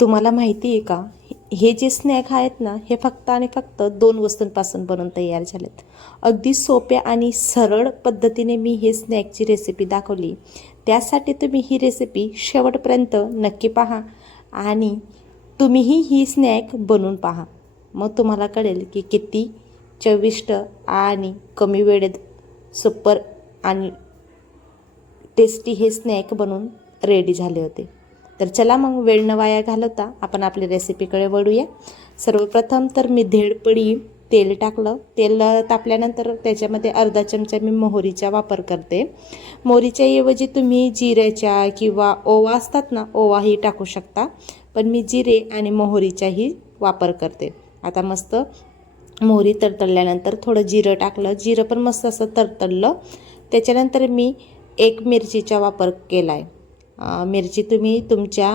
तुम्हाला माहिती आहे का, हे जे स्नॅक आहेत ना, हे फक्त आणि फक्त 2 वस्तूंपासून बनवून तयार झालेत. अगदी सोप्या आणि सरळ पद्धतीने मी हे स्नॅकची रेसिपी दाखवली. त्यासाठी तुम्ही ही रेसिपी शेवटपर्यंत नक्की पहा आणि तुम्हीही ही स्नॅक बनवून पहा. मग तुम्हाला कळेल की किती चविष्ट आणि कमी वेळेत सुपर आणि टेस्टी हे स्नॅक बनवून रेडी झाले होते. तर चला मग वेळ न वाया घालवता आपण आपल्या रेसिपीकडे वळूया. सर्वप्रथम तर मी धेडपडी तेल टाकलं. तेल तापल्यानंतर त्याच्यामध्ये अर्धा चमचा मी मोहरीचा वापर करते. मोहरीच्या ऐवजी तुम्ही जिऱ्याच्या किंवा ओवा असतात ना, ओवाही टाकू शकता, पण मी जिरे आणि मोहरीचाही वापर करते. आता मस्त मोहरी तडतडल्यानंतर थोडं जिरं टाकलं. जिरं पण मस्त असं तडतडलं. त्याच्यानंतर मी एक मिरचीचा वापर केला आहे. मिरची तुम्ही तुमच्या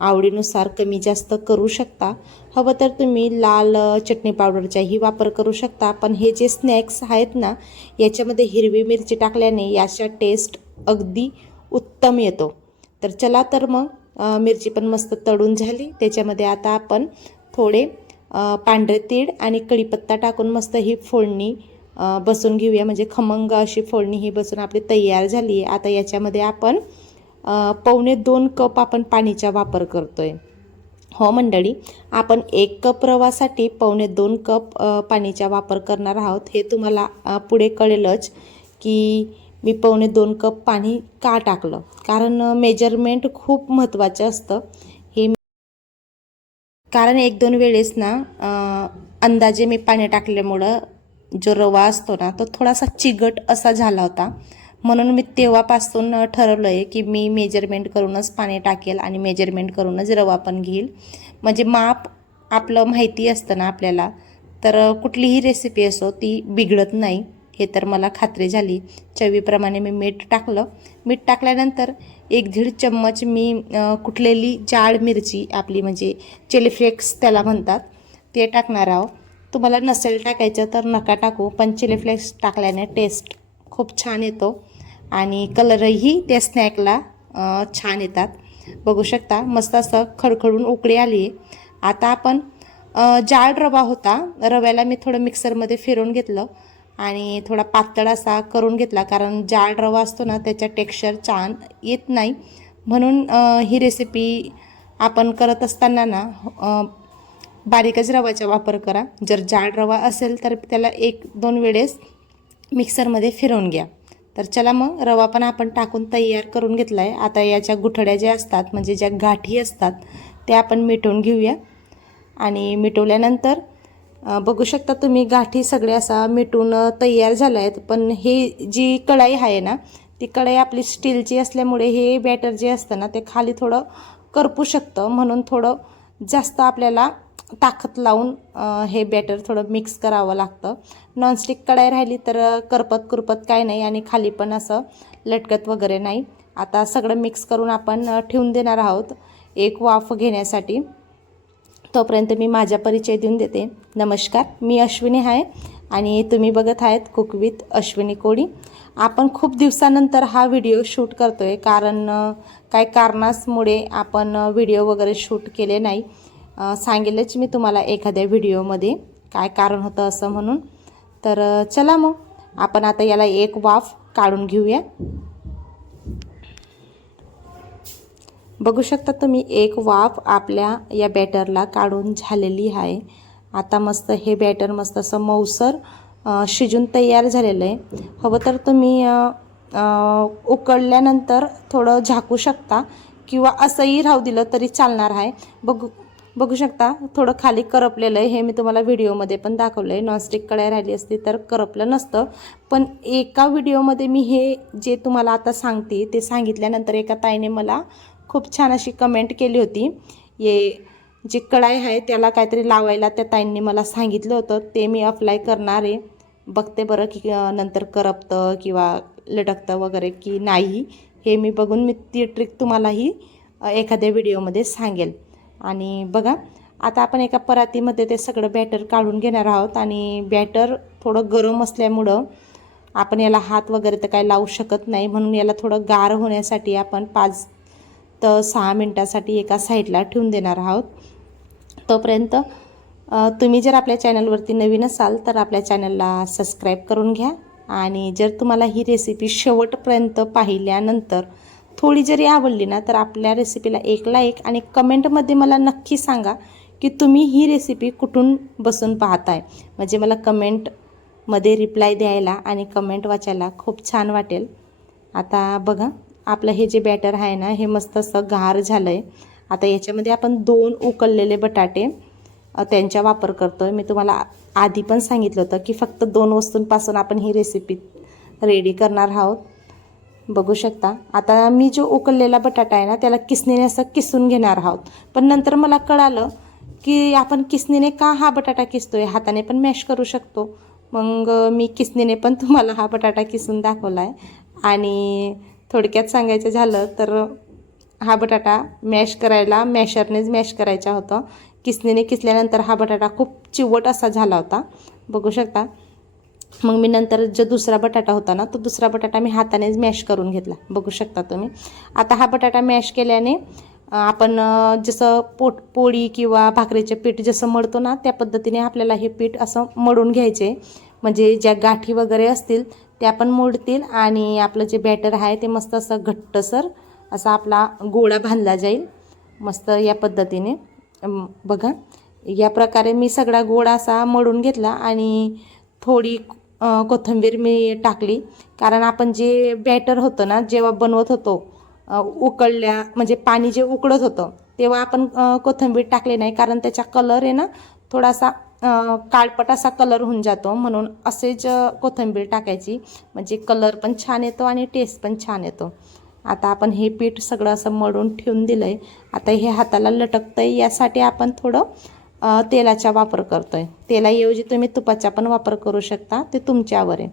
आवडीनुसार कमी जास्त करू शकता. हवं तर तुम्ही लाल चटणी पावडरचाही वापर करू शकता. पण हे जे स्नॅक्स आहेत ना, याच्यामध्ये हिरवी मिरची टाकल्याने याचा टेस्ट अगदी उत्तम येतो. तर चला तर मग मिरची पण मस्त तळून झाली. त्याच्यामध्ये आता आपण थोडे पांढरे तीळ आणि कढीपत्ता टाकून मस्त ही फोडणी बसून घेऊया. म्हणजे खमंग अशी फोडणी ही बसून आपली तयार झाली आहे. आता याच्यामध्ये आपण 1.25 कप आपण पाणीचा वापर करतोय. हो मंडळी, आपण 1 कप रवासाठी 1.25 कप पाणीचा वापर करणार आहोत. हे तुम्हाला पुढे कळेलच की मी 1.25 कप पाणी का टाकलं, कारण मेजरमेंट खूप महत्त्वाचं असतं. हे कारण 1-2 वेळेस ना अंदाजे मी पाणी टाकल्यामुळं जो रवा असतो ना, तो थोडासा चिकट असा झाला होता. म्हणून मी तेव्हापासून ठरवलं आहे की मी मेजरमेंट करूनच पाणी टाकेल आणि मेजरमेंट करूनच रवा पण घेईल. म्हणजे माप आपलं माहिती असतं ना आपल्याला, तर कुठलीही रेसिपी असो ती बिघडत नाही, हे तर मला खात्री झाली. चवीप्रमाणे मी मीठ टाकलं. मीठ टाकल्यानंतर 1-1.5 चम्मच मी कुटलेली जाड मिरची आपली, म्हणजे चिली फ्लेक्स त्याला म्हणतात, ते टाकणार आहोत. तुम्हाला नसेल टाकायचं तर नका टाकू, पण चिली फ्लेक्स टाकल्याने टेस्ट खूप छान येतो आणि कलरही त्या स्नॅकला छान येतात. बघू शकता मस्त असं खडखडून उकळी आली आहे. आता आपण जाड रवा होता, रव्याला मी थोडं मिक्सरमध्ये फिरवून घेतलं आणि थोडा पातळ असा करून घेतला, कारण जाड रवा असतो ना त्याचा टेक्स्चर छान येत नाही. म्हणून ही रेसिपी आपण करत असताना ना बारीकच रवाचा वापर करा. जर जाड रवा असेल तर त्याला 1-2 वेळेस मिक्सरमध्ये फिरवून घ्या. तर चला मग रवा पण आपण टाकून तयार करून घेतला आहे. आता याच्या गुठळ्या ज्या असतात, म्हणजे ज्या गाठी असतात, त्या आपण मिटवून घेऊया. आणि मिटवल्यानंतर बघू शकता तुम्ही गाठी सगळ्या असा मिटून तयार झाल्या आहेत. पण हे जी कढाई आहे ना, ती कढाई आपली स्टीलची असल्यामुळे हे बॅटर जे असतं ना ते खाली थोडं करपू शकतं. म्हणून थोडं जास्त आपल्याला ताकद लावून हे बॅटर थोडं मिक्स करावं लागतं. नॉनस्टिक कढाई राहिली तर करपत काय नाही आणि खाली पण असं लटकत वगैरे नाही. आता सगळं मिक्स करून आपण ठेवून देणार आहोत एक वाफ घेण्यासाठी. तोपर्यंत मी माझा परिचय देऊन देते. नमस्कार, मी अश्विनी आहे आणि तुम्ही बघत आहेत कुक विथ अश्विनी कोडी. आपण खूप दिवसानंतर हा व्हिडिओ शूट करतो आहे, कारण काही कारणामुळे आपण व्हिडिओ वगैरे शूट केले नाही. सांगेलच मी तुम्हाला एखाद्या व्हिडिओमध्ये काय कारण होतं असं म्हणून. तर चला मग आपण आता याला एक वाफ काढून घेऊया. बघू शकता तुम्ही एक वाफ आपल्या या बॅटरला काढून झालेली आहे. आता मस्त हे बॅटर मस्त असं मऊसर शिजून तयार झालेलं आहे. हवं तर तुम्ही उकळल्यानंतर थोडं झाकू शकता किंवा असंही राहू दिलं तरी चालणार आहे. बघू शकता थोडं खाली करपलेलं आहे. हे मी तुम्हाला व्हिडिओमध्ये पण दाखवलं आहे. नॉनस्टिक कढाई राहिली असती तर करपलं नसतं. पण एका व्हिडिओमध्ये मी हे जे तुम्हाला आता सांगते ते सांगितल्यानंतर एका ताईने मला खूप छान अशी कमेंट केली होती. ये जी कढाई आहे त्याला काहीतरी लावायला त्या ताईंनी मला सांगितलं होतं, ते मी अप्लाय करणार आहे. बघते बरं की नंतर करपतं किंवा लटकतं वगैरे की नाही, हे मी बघून मी ती ट्रिक तुम्हालाही एखाद्या व्हिडिओमध्ये सांगेल. आणि बघा आता आपण एका परातीमध्ये ते सगळं बॅटर काढून घेणार आहोत. आणि बॅटर थोडं गरम असल्यामुळं आपण याला हात वगैरे तर काही लावू शकत नाही. म्हणून याला थोडं गार होण्यासाठी आपण 5 6 मिनटासाठी एका साईडला ठेवून देणार आहोत. तोपर्यंत तुम्ही जर आपल्या चॅनलवरती नवीन असाल तर आपल्या चॅनलला सबस्क्राईब करून घ्या. आणि जर तुम्हाला ही रेसिपी शेवटपर्यंत पाहिल्यानंतर थोडी जरी आवडली ना तर आपल्या रेसिपीला एक लाईक आणि कमेंटमध्ये मला नक्की सांगा की तुम्ही ही रेसिपी कुठून बसून पाहताय. म्हणजे मला कमेंटमध्ये रिप्लाय द्यायला आणि कमेंट वाचायला खूप छान वाटेल. आता बघा आपलं हे जे बॅटर आहे ना हे मस्त असं गार झालं आहे. आता याच्यामध्ये आपण 2 उकळलेले बटाटे त्यांचा वापर करतो आहे. मी तुम्हाला आधी पण सांगितलं होतं की फक्त 2 वस्तूंपासून आपण ही रेसिपी रेडी करणार आहोत. बघू शकता. आता मी जो उकळलेला बटाटा आहे ना त्याला किसणीने असं किसून घेणार आहोत. पण नंतर मला कळालं की आपण किसणीने का हा बटाटा किसतोय, हाताने पण मॅश करू शकतो. मग मी किसणीने पण तुम्हाला हा बटाटा किसून दाखवला आहे. आणि थोडक्यात सांगायचं झालं तर हा बटाटा मॅश करायला मॅशरनेच मॅश करायचा होता. किसणीने किसल्यानंतर हा बटाटा खूप चिवट असा झाला होता. बघू शकता. मग मी नंतर जो दुसरा बटाटा होता ना तो दुसरा बटाटा मी हातानेच मॅश करून घेतला. बघू शकता तुम्ही. आता हा बटाटा मॅश केल्याने आपण जसं पोळी किंवा भाकरीचे पीठ जसं मळतो ना त्या पद्धतीने आपल्याला हे पीठ असं मळून घ्यायचे. म्हणजे ज्या गाठी वगैरे असतील त्या पण मोडतील आणि आपलं जे बॅटर आहे ते मस्त असं घट्टसर असा आपला गोळा बांधला जाईल मस्त या पद्धतीने. बघा या प्रकारे मी सगळा गोळा असा मळून घेतला आणि थोडी कोथिंबीर मी टाकली. कारण आपण जे बॅटर होतं ना जेव्हा बनवत होतो उकळल्या म्हणजे पाणी जे उकळत होतं तेव्हा आपण कोथिंबीर टाकली नाही. कारण त्याचा कलर आहे ना थोडासा काळपट असा कलर होऊन जातो. म्हणून असेच कोथिंबीर टाकायची म्हणजे कलर पण छान येतो आणि टेस्ट पण छान येतो. आता आपण हे पीठ सगळं असं मळून ठेवून दिलं आहे. आता हे हाताला लटकतं आहे यासाठी आपण थोडं तेलाचा वापर करतो आहे. तेलाऐवजी तुम्ही तुपाचा पण वापर करू शकता, ते तुमच्यावर आहे.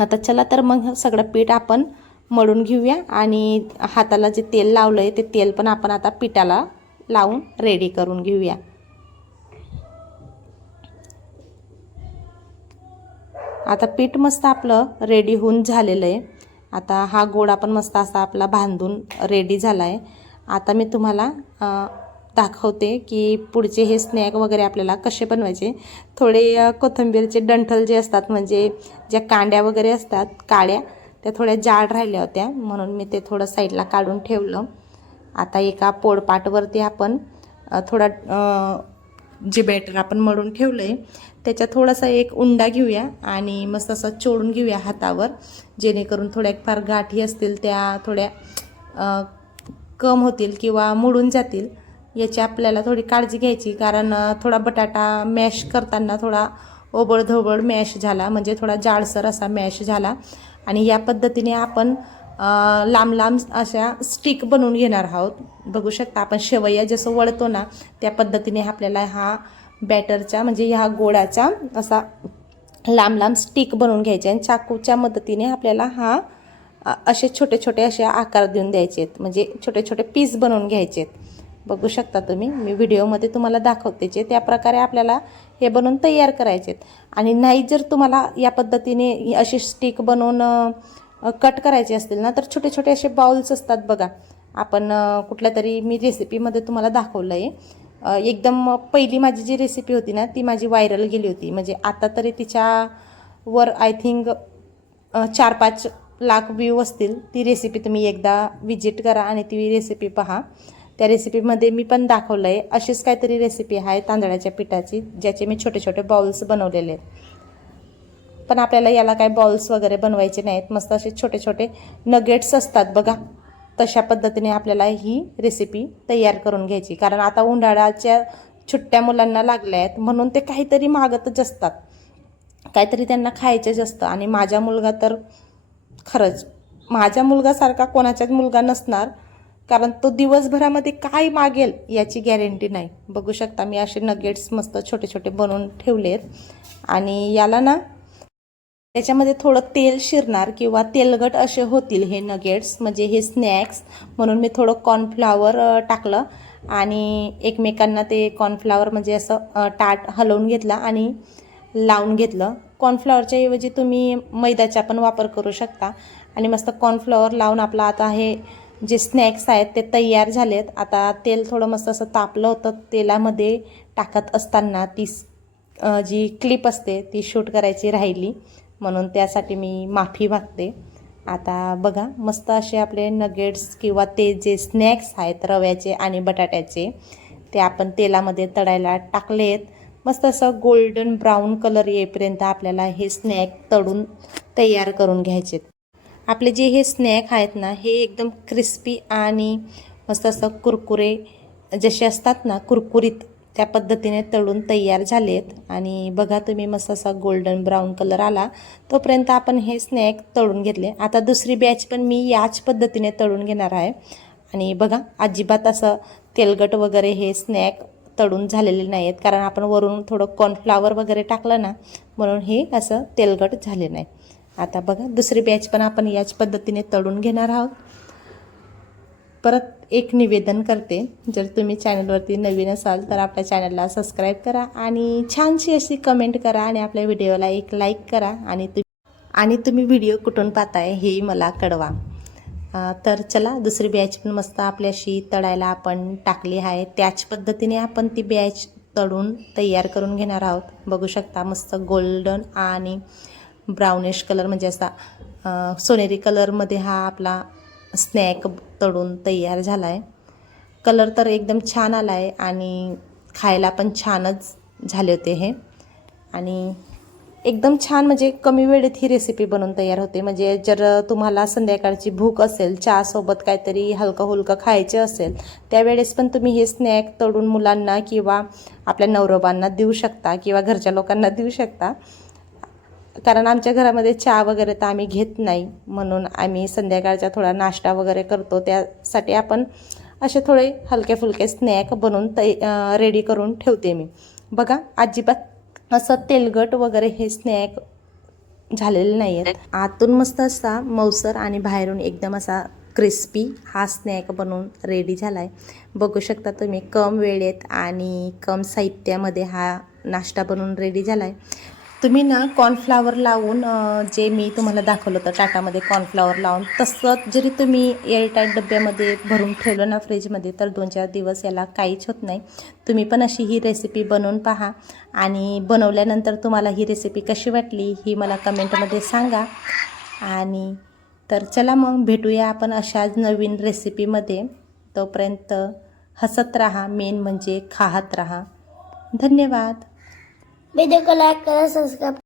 आता चला तर मग सगळं पीठ आपण मळून घेऊया आणि हाताला जे तेल लावलं आहे ते तेल पण आपण आता पिठाला लावून रेडी करून घेऊया. आता पीठ मस्त आपलं रेडी होऊन झालेलं आहे. आता हा गोळा पण मस्त असा आपला बांधून रेडी झाला आहे. आता मी तुम्हाला दाखवते की पुढचे हे स्नॅक वगैरे आपल्याला कसे बनवायचे. थोडे कोथिंबीरचे डंठल जे असतात म्हणजे ज्या कांड्या वगैरे असतात काळ्या त्या थोड्या जाड राहिल्या होत्या म्हणून मी ते थोडं साईडला काढून ठेवलं. आता एका पोळपाटवरती आपण थोडा जे बॅटर आपण मळून ठेवलं आहे त्याच्यात थोडासा एक उंडा घेऊया आणि मस्त असा चोळून घेऊया हातावर. जेणेकरून थोड्या फार गाठी असतील त्या थोड्या कम होतील किंवा मोडून जातील याची आपल्याला थोडी काळजी घ्यायची. कारण थोडा बटाटा मॅश करताना थोडा ओबळधोबळ मॅश झाला म्हणजे थोडा जाडसर असा मॅश झाला. आणि या पद्धतीने आपण लांब लांब अशा स्टिक बनवून घेणार आहोत. बघू शकता आपण शेवया जसं वळतो ना त्या पद्धतीने आपल्याला हा बॅटरचा म्हणजे ह्या गोळ्याचा असा लांब लांब स्टिक बनवून घ्यायचे आणि चाकूच्या मदतीने आपल्याला हा असे छोटे छोटे असे आकार देऊन द्यायचे आहेत. म्हणजे छोटे छोटे पीस बनवून घ्यायचे आहेत. बघू शकता तुम्ही. मी व्हिडिओमध्ये तुम्हाला दाखवतेचे त्या प्रकारे आपल्याला हे बनवून तयार करायचे आहेत. आणि नाही जर तुम्हाला या पद्धतीने अशी स्टिक बनवून कट करायचे असतील ना तर छोटे छोटे असे बाउल्स असतात बघा. आपण कुठल्या तरी मी रेसिपीमध्ये तुम्हाला दाखवलं आहे. एकदम पहिली माझी जी रेसिपी होती ना ती माझी व्हायरल गेली होती. म्हणजे आता तरी तिच्यावर आय थिंक 4-5 लाख व्ह्यू असतील. ती रेसिपी तुम्ही एकदा विजिट करा आणि ती रेसिपी पहा. त्या रेसिपीमध्ये मी पण दाखवलं आहे. अशीच काहीतरी रेसिपी आहे तांदळाच्या पिठाची ज्याचे मी छोटे छोटे बाउल्स बनवलेले आहेत. पण आपल्याला याला काय बॉल्स वगैरे बनवायचे नाहीत. मस्त असे छोटे छोटे नगेट्स असतात बघा. तशा पद्धतीने आपल्याला ही रेसिपी तयार करून घ्यायची. कारण आता उन्हाळ्याच्या सुट्ट्या मुलांना लागल्या आहेत म्हणून ते काहीतरी मागतच असतात. काहीतरी त्यांना खायचंच असतं. आणि माझा मुलगा तर खरंच माझ्या मुलगासारखा कोणाचाच मुलगा नसणार. कारण तो दिवसभरामध्ये काय मागेल याची गॅरंटी नाही. बघू शकता मी असे नगेट्स मस्त छोटे छोटे बनवून ठेवले आहेत. आणि याला ना त्याच्यामध्ये थोडं तेल शिरणार किंवा तेलगट असे होतील हे नगेट्स म्हणजे हे स्नॅक्स. म्हणून मी थोडं कॉर्नफ्लावर टाकलं आणि एकमेकांना ते कॉर्नफ्लावर म्हणजे असं ताट हलवून घेतला आणि लावून घेतलं. कॉर्नफ्लॉवरच्या ऐवजी तुम्ही मैद्याचा पण वापर करू शकता. आणि मस्त कॉर्नफ्लॉवर लावून आपला आता हे जे स्नॅक्स आहेत ते तयार झालेत. आता तेल थोडं मस्त असं तापलं होतं. तेलामध्ये टाकत असताना ती जी क्लिप असते ती शूट करायची राहिली, म्हणून त्यासाठी मी माफी मागते. आता बघा मस्त असे आपले नगेट्स किंवा ते जे स्नॅक्स आहेत रव्याचे आणि बटाट्याचे ते आपण तेलामध्ये तळायला टाकलेत. मस्त असं गोल्डन ब्राऊन कलर येईपर्यंत आपल्याला हे स्नॅक तळून तयार करून घ्यायचे. आपले जे हे स्नॅक आहेत ना हे एकदम क्रिस्पी आणि मस्त असं कुरकुरे जसे असतात ना कुरकुरीत त्या पद्धतीने तळून तयार झालेत. आणि बघा तुम्ही मस्त असा गोल्डन ब्राऊन कलर आला तोपर्यंत आपण हे स्नॅक तळून घेतले. आता दुसरी बॅच पण मी याच पद्धतीने तळून घेणार आहे. आणि बघा अजिबात असं तेलकट वगैरे हे स्नॅक तळून झालेले नाही आहेत, कारण आपण वरून थोडं कॉर्नफ्लावर वगैरे टाकलं ना, म्हणून हे असं तेलकट झाले नाही. आता बघा दुसरी बॅच पण आपण याच पद्धतीने तळून घेणार आहोत. परत एक निवेदन करते, जर तुम्ही चॅनलवरती नवीन असाल तर आपल्या चॅनलला सबस्क्राईब करा आणि छानशी अशी कमेंट करा आणि आपल्या व्हिडिओला एक लाईक करा. आणि तुम्ही व्हिडिओ कुठून पाहताय हेही मला कळवा. तर चला दुसरी बॅच पण मस्त आपल्याशी तळायला आपण टाकली आहे. त्याच पद्धतीने आपण ती बॅच तळून तयार करून घेणार आहोत. बघू शकता मस्त गोल्डन आणि ब्राउनिश कलर म्हणजे असा सोनेरी कलरमध्ये हा आपला स्नॅक तळून तयार झाला आहे. कलर तर एकदम छान आला आहे आणि खायला पण छानच झाले होते हे. आणि एकदम छान म्हणजे कमी वेळेत ही रेसिपी बनवून तयार होते. म्हणजे जर तुम्हाला संध्याकाळची भूक असेल, चहासोबत काहीतरी हलकं हुलकं खायचे असेल, त्यावेळेस पण तुम्ही हे स्नॅक तळून मुलांना किंवा आपल्या नवरोबांना देऊ शकता किंवा घरच्या लोकांना देऊ शकता. कारण आमच्या घरामध्ये चहा वगैरे तर आम्ही घेत नाही, म्हणून आम्ही संध्याकाळचा थोडा नाश्ता वगैरे करतो. त्यासाठी आपण असे थोडे हलके फुलके स्नॅक बनवून रेडी करून ठेवते मी. बघा अजिबात असं तेलकट वगैरे हे स्नॅक झालेले नाही आहेत. आतून मस्त असा मऊसर आणि बाहेरून एकदम असा क्रिस्पी हा स्नॅक बनवून रेडी झाला आहे. बघू शकता तुम्ही कम वेळेत आणि कम साहित्यामध्ये हा नाश्ता बनवून रेडी झाला आहे. तुम्ही ना कॉर्नफ्लावर लावून जे मी तुम्हाला दाखवलं होतं टाटामध्ये कॉर्नफ्लावर लावून, तसं जरी तुम्ही एअरटाईट डब्यामध्ये भरून ठेवलं ना फ्रीजमध्ये तर 2-4 दिवस याला काहीच होत नाही. तुम्ही पण अशी ही रेसिपी बनवून पहा आणि बनवल्यानंतर तुम्हाला ही रेसिपी कशी वाटली ही मला कमेंटमध्ये सांगा. आणि तर चला मग भेटूया आपण अशाच नवीन रेसिपीमध्ये. तोपर्यंत हसत राहा, मेन म्हणजे खात राहा. धन्यवाद. वीडियो को लाइक करा, सब्सक्राइब